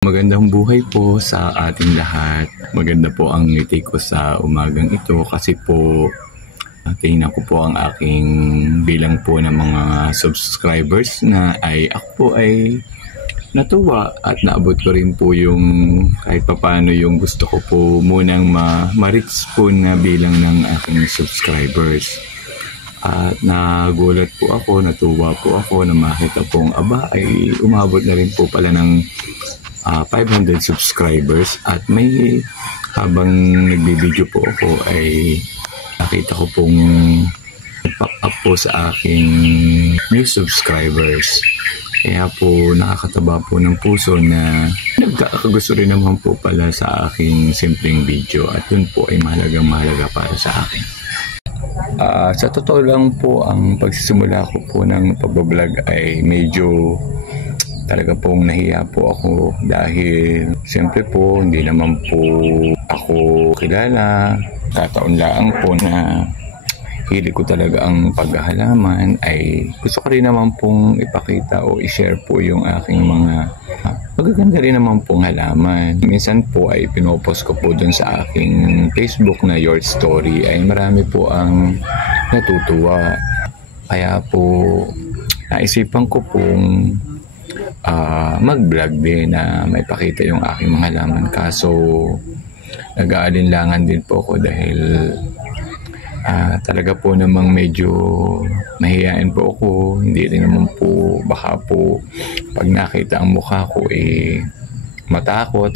Magandang buhay po sa ating lahat. Maganda po ang ngiti ko sa umagang ito kasi po tingnan ko po ang aking bilang po ng mga subscribers na ako po ay natuwa at naabot ko rin po yung kahit papano yung gusto ko po munang ma-reach po na bilang ng aking subscribers. At nagulat po ako, natuwa po ako na makita pong ay umabot na rin po pala ng 500 subscribers at may habang nagbibideo po ako ay nakita ko pong pack up po sa aking new subscribers. Kaya po nakakataba po ng puso na nagkakagusto rin naman po pala sa aking simpleng video at yun po ay mahalaga para sa akin. Sa totoo lang po ang pagsisimula ko po ng pagbablog ay medyo talaga pong nahiya po ako dahil siyempre po hindi naman po ako kilala. Kataon lang po na hilig ko talaga ang paghahalaman ay gusto ko rin naman pong ipakita o i-share po yung aking mga magaganda rin naman pong halaman. Minsan po ay pinopost ko po dun sa aking Facebook na Your Story ay marami po ang natutuwa. Kaya po naisipan ko pong mag-vlog din na may pakita yung aking mga halaman. Kaso nag-aalinlangan din po ako dahil talaga po namang medyo mahihain po ako. Hindi rin naman po baka po pag nakita ang mukha ko matakot.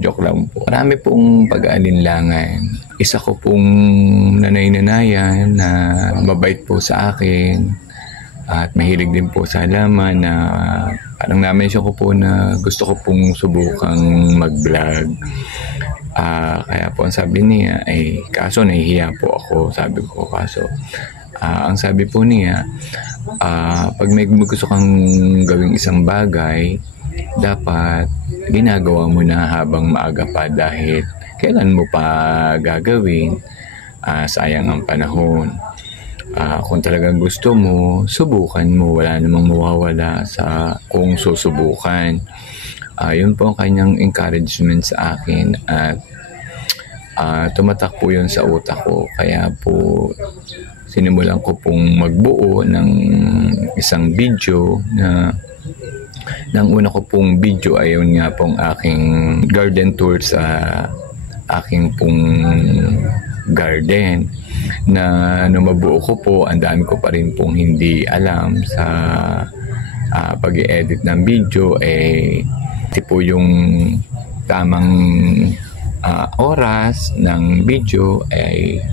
Joke lang po. Marami pong pag-aalinlangan. Isa ko pong nanay-nanayan na mabait po sa akin at mahilig din po sa halaman na parang na-mention ko po na gusto ko pong subukang mag-vlog. Kaya po ang sabi niya ay kaso nahihiya po ako, sabi ko. Kaso ang sabi po niya pag may gusto kang gawing isang bagay dapat ginagawa mo na habang maaga pa dahil kailan mo pa gagawin, sayang ang panahon. Kung talagang gusto mo, subukan mo. Wala namang mawawala sa kung susubukan. Yun po ang kanyang encouragement sa akin at tumatak po yun sa utak ko. Kaya po sinimulan ko pong magbuo ng isang video na nang una ko pong video ay yun nga pong aking garden tour sa aking pong garden na nung mabuo ko po ang dami ko pa rin pong hindi alam sa pag-i-edit ng video ito po yung tamang oras ng video ay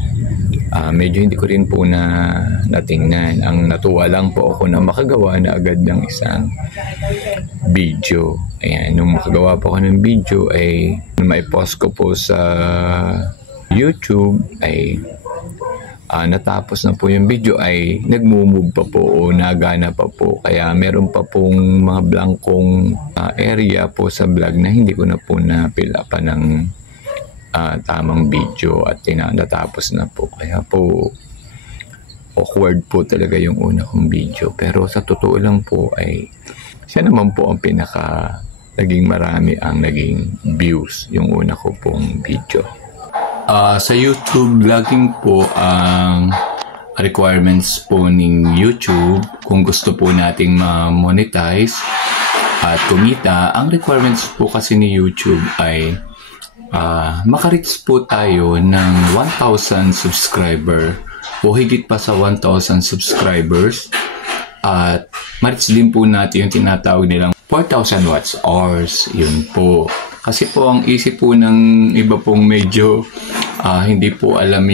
medyo hindi ko rin po natingnan. Ang natuwa lang po ako na makagawa na agad ng isang video. Ayan, nung makagawa po ako ng video ay nung mai-post ko po sa YouTube ay natapos na po yung video ay nagmumove pa po o nagana pa po. Kaya meron pa pong mga blankong area po sa vlog na hindi ko na po napila pa ng tamang video at natapos na po. Kaya po awkward po talaga yung una kong video. Pero sa totoo lang po ay siya naman po ang naging marami ang naging views yung una ko pong video. Sa YouTube vlogging po ang requirements po ng YouTube kung gusto po nating ma-monetize at kumita, ang requirements po kasi ni YouTube ay makareach po tayo ng 1,000 subscriber o higit pa sa 1,000 subscribers at ma-reach din po natin yung tinatawag nilang 4,000 watch hours. Yun po. Kasi po ang isip po ng iba pong medyo hindi po alam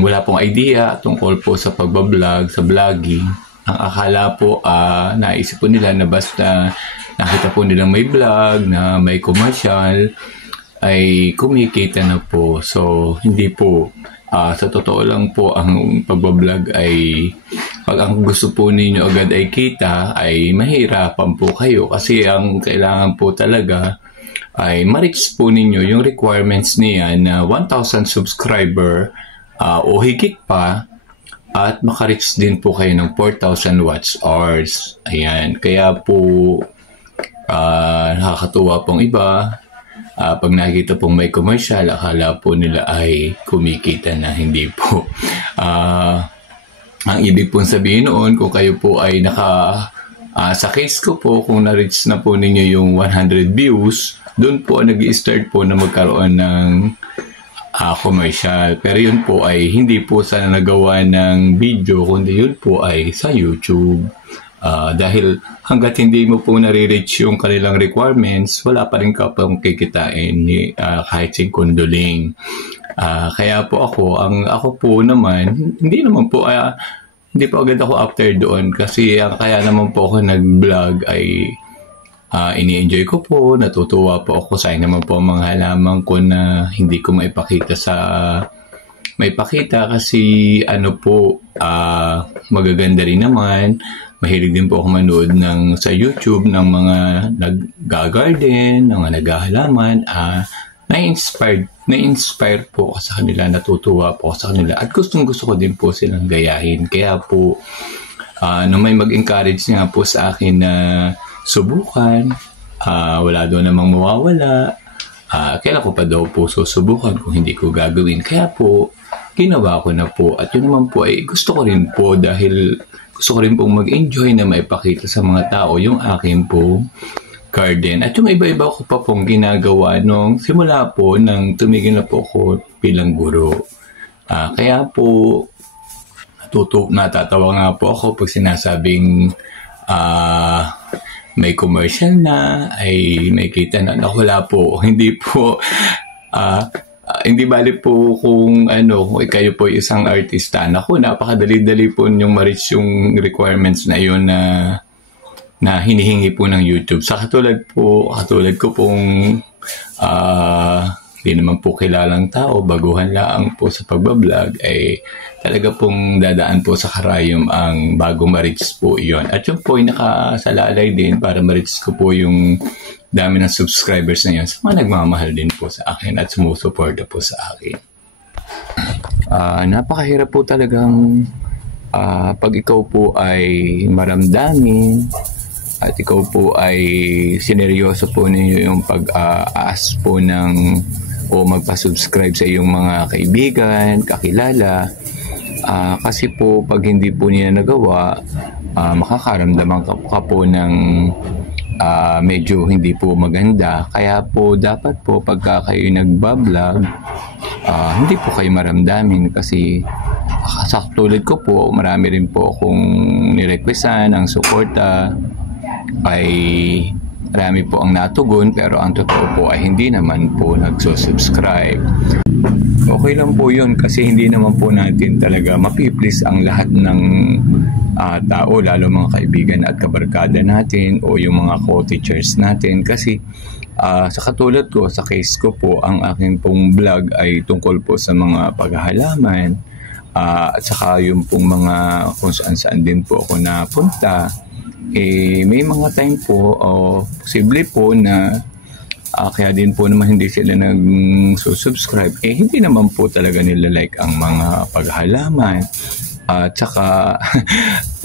wala pong idea tungkol po sa pagbablog, sa vlogging. Ang akala po, naisip po nila na basta nakita po nilang may vlog, na may commercial, ay kumikita na po. So, hindi po. Sa totoo lang po, ang pagbablog ay pag ang gusto po ninyo agad ay kita, ay mahirapan po kayo. Kasi ang kailangan po talaga ay ma-reach po ninyo yung requirements niya na 1,000 subscriber o higit pa at maka-reach din po kayo ng 4,000 watch hours. Ayan. Kaya po nakakatuwa pong iba. Pag nakikita pong may commercial, akala po nila ay kumikita na, hindi po. Ang ibig pong sabihin noon, kung kayo po ay sa case ko po, kung na-reach na po ninyo yung 100 views, doon po nag-i-start po na magkaroon ng commercial. Pero yun po ay hindi po sa nagawa ng video, kundi yun po ay sa YouTube. Dahil hanggat hindi mo po nare-reach yung kanilang requirements, wala pa rin ka pong kikitain kahit sekunduling. Kaya po ako po naman, hindi po agad ako after doon kasi kaya naman po ako nag-vlog ay ini-enjoy ko po, natutuwa po ako. Sayang naman po ang mga halaman ko na hindi ko maipakita kasi magaganda rin naman. Mahilig din po ako manood sa YouTube ng mga nag-garden, ng mga naghahalaman. Na-inspire po ako sa kanila, natutuwa po ako sa kanila. At gusto ko din po silang gayahin. Kaya po, nung may mag-encourage nga po sa akin na subukan, wala daw namang mawawala. Kailan ko pa daw po susubukan kung hindi ko gagawin. Kaya po, ginawa ko na po. At yun naman po ay gusto ko rin po dahil gusto ko rin pong mag-enjoy na maipakita sa mga tao yung akin po garden. At yung iba-iba ko pa pong ginagawa nung simula po nang tumigil na po ako bilang guro. Kaya po, natatawa nga po ako pag sinasabing may commercial na, ay may kita na. Wala po. Hindi po, hindi bali po kung kayo po isang artista. Napakadali-dali po yung ma-reach yung requirements na yun na hinihingi po ng YouTube. Katulad ko pong di naman po kilalang tao, baguhan lang po sa pagbablog, ay talaga pong dadaan po sa karayom ang bago ma-reach po yun. At yun po ay nakasalalay din para ma-reach ko po yung dami ng subscribers na yun sa mga nagmamahal din po sa akin at sumusuporta po sa akin. Napakahirap po talagang pag ikaw po ay maramdamin at ikaw po ay sineryoso po ninyo yung pag-aas po o magpa-subscribe sa iyong mga kaibigan, kakilala. Kasi po pag hindi po nila nagawa, makakaramdaman ka po ng medyo hindi po maganda. Kaya po dapat po pagka kayo nagbablog, hindi po kayo maramdamin kasi sa tulad ko po, marami rin po akong nirequestan ng suporta, ay marami po ang natugon, pero ang totoo po ay hindi naman po nagsusubscribe. Okay lang po yun kasi hindi naman po natin talaga mapiplease ang lahat ng tao, lalo mga kaibigan at kabarkada natin o yung mga co-teachers natin. Kasi sa katulad ko, sa case ko po, ang aking pong vlog ay tungkol po sa mga paghahalaman at saka yung pong mga kung saan din po ako napunta. May mga time po posible po na kaya din po naman hindi sila nag-subscribe. Hindi naman po talaga nila like ang mga paghalaman. At saka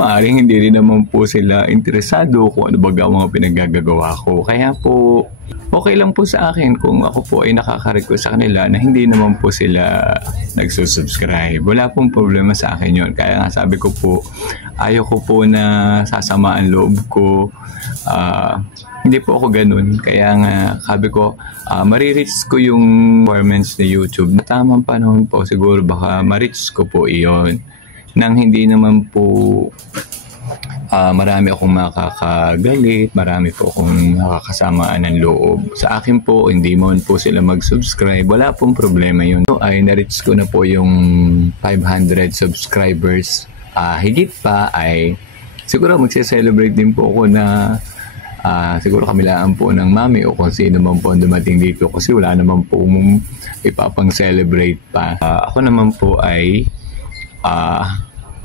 maaaring hindi rin naman po sila interesado kung ano baga mga pinaggagawa ko. Kaya po okay lang po sa akin kung ako po ay nakaka-request sa kanila na hindi naman po sila nagsusubscribe. Wala pong problema sa akin yun. Kaya nga sabi ko po, ayaw ko po na sasamaan loob ko. Hindi po ako ganun. Kaya nga sabi ko, marireach ko yung requirements ni YouTube. Tamang panahon po siguro baka ma-reach ko po iyon. Nang hindi naman po marami akong makakagalit, marami po akong nakakasamaan ng loob. Sa akin po, hindi mo po sila mag-subscribe. Wala pong problema yun. So, ay na-reach ko na po yung 500 subscribers. Higit pa ay siguro magse-celebrate din po ako na siguro kamilaan po ng mami o kung sino man po dumating dito kasi wala naman po ipapang-celebrate pa. Ako naman po ay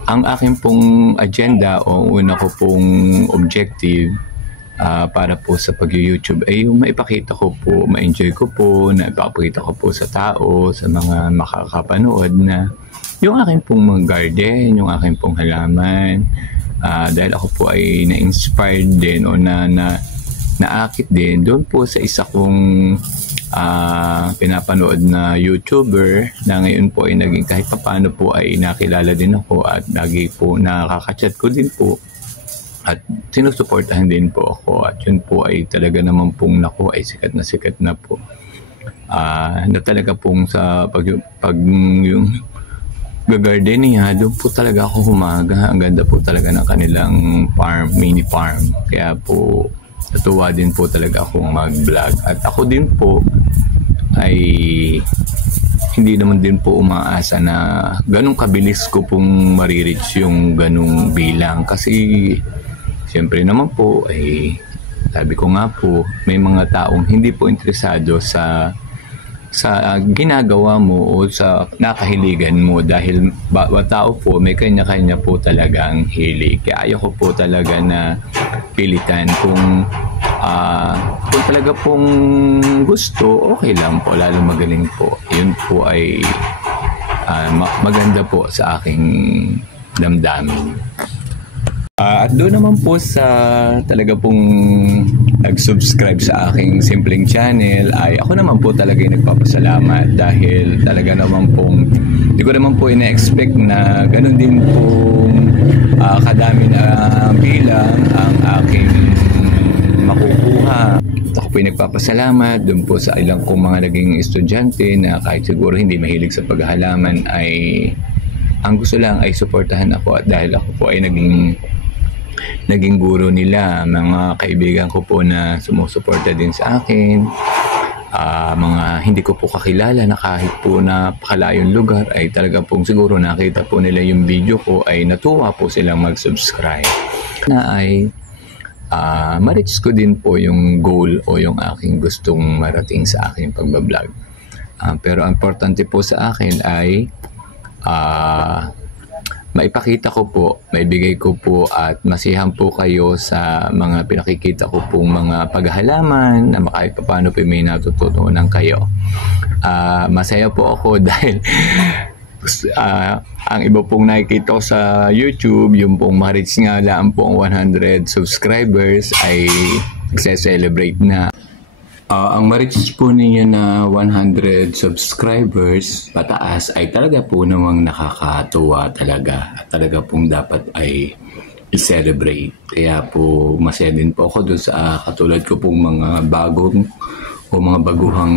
ang aking pong agenda o una ko pong objective para po sa pag-YouTube ay yung maipakita ko po, ma-enjoy ko po, na ipapakita ko po sa tao, sa mga makakapanood na yung aking pong mga garden, yung aking pong halaman. Dahil ako po ay na-inspired din o naakit din doon po sa isa kong pinapanood na YouTuber na ngayon po ay naging kahit papaano po ay nakilala din ako at lagi po nakaka-chat ko din po at sinusuportahan din po ako at yun po ay talaga naman pong naku ay sikat na po na talaga pong sa pag yung gardening doon po talaga ako humaga. Ang ganda po talaga ng kanilang farm, mini farm, kaya po natuwa din po talaga akong mag-vlog at ako din po ay hindi naman din po umaasa na ganong kabilis ko pong marireach yung ganong bilang kasi siyempre naman po ay sabi ko nga po may mga taong hindi po interesado sa ginagawa mo o sa nakahiligan mo dahil bawat tao po may kanya-kanya po talagang hilig. Kaya ayaw ko po talaga na pilitan kung talaga pong gusto, okay lang po, lalo magaling po. Yun po ay maganda po sa aking damdamin. At doon naman po sa talaga pong nag-subscribe sa aking simpleng channel ay ako naman po talaga yung nagpapasalamat dahil talaga naman pong hindi ko naman po ina-expect na ganun din pong kadami na bilang ang aking makukuha. At ako po yung nagpapasalamat doon po sa ilang kong mga naging estudyante na kahit siguro hindi mahilig sa paghahalaman ay ang gusto lang ay suportahan ako at dahil ako po ay naging guro nila, mga kaibigan ko po na sumusuporta din sa akin, mga hindi ko po kakilala na kahit po napakalayong lugar ay talaga pong siguro nakita po nila yung video ko ay natuwa po silang mag-subscribe na ay ma-reach ko din po yung goal o yung aking gustong marating sa aking pagbablog. Pero ang importante po sa akin ay maipakita ko po, maibigay ko po at masiyahan po kayo sa mga pinakikita ko pong mga paghahalaman na kahit paano po may natututunan kayo. Masaya po ako dahil ang iba pong nakikita ko sa YouTube, yung pong ma-reach nga lang po ang 100 subscribers ay nagse-celebrate na. Ang ma-reach po ninyo na 100 subscribers pataas ay talaga po namang nakakatuwa talaga. At talaga pong dapat ay i-celebrate. Kaya po masaya din po ako doon sa katulad ko pong mga bagong o mga baguhang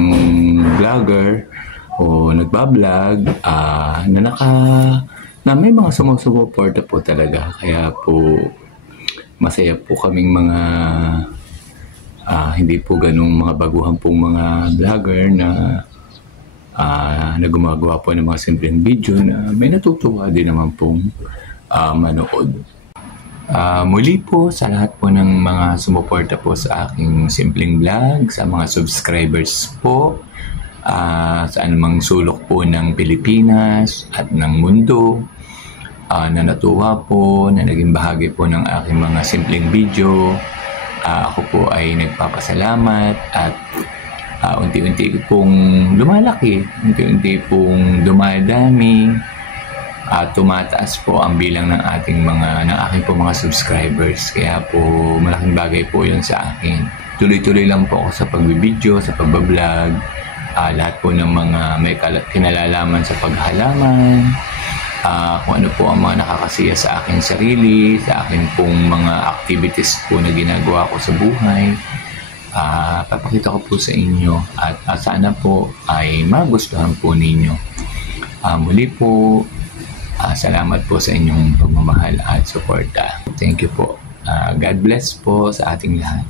vlogger o nagbablog na may mga sumusuporta po talaga. Kaya po masaya po kaming mga hindi po ganung mga baguhan pong mga vlogger na gumagawa po ng mga simpleng video na may natutuwa din naman pong manood. Muli po sa lahat po ng mga sumuporta po sa aking simpleng vlog, sa mga subscribers po, sa anumang sulok po ng Pilipinas at ng mundo, na natuwa po, na naging bahagi po ng aking mga simpleng video. Ako po ay nagpapasalamat at unti-unti pong lumalaki, unti-unti pong dumadami at tumataas po ang bilang ng aking aking po mga subscribers. Kaya po malaking bagay po yun sa akin. Tuloy-tuloy lang po ako sa pagbibideo, sa pagbablog, lahat po ng mga may kinalalaman sa paghalaman, kung ano po ang mga nakakasiya sa aking sarili, sa aking pong mga activities po na ginagawa ko sa buhay. Papakita ko po sa inyo at sana po ay magustuhan po ninyo. Muli po, salamat po sa inyong pagmamahal at suporta. Thank you po. God bless po sa ating lahat.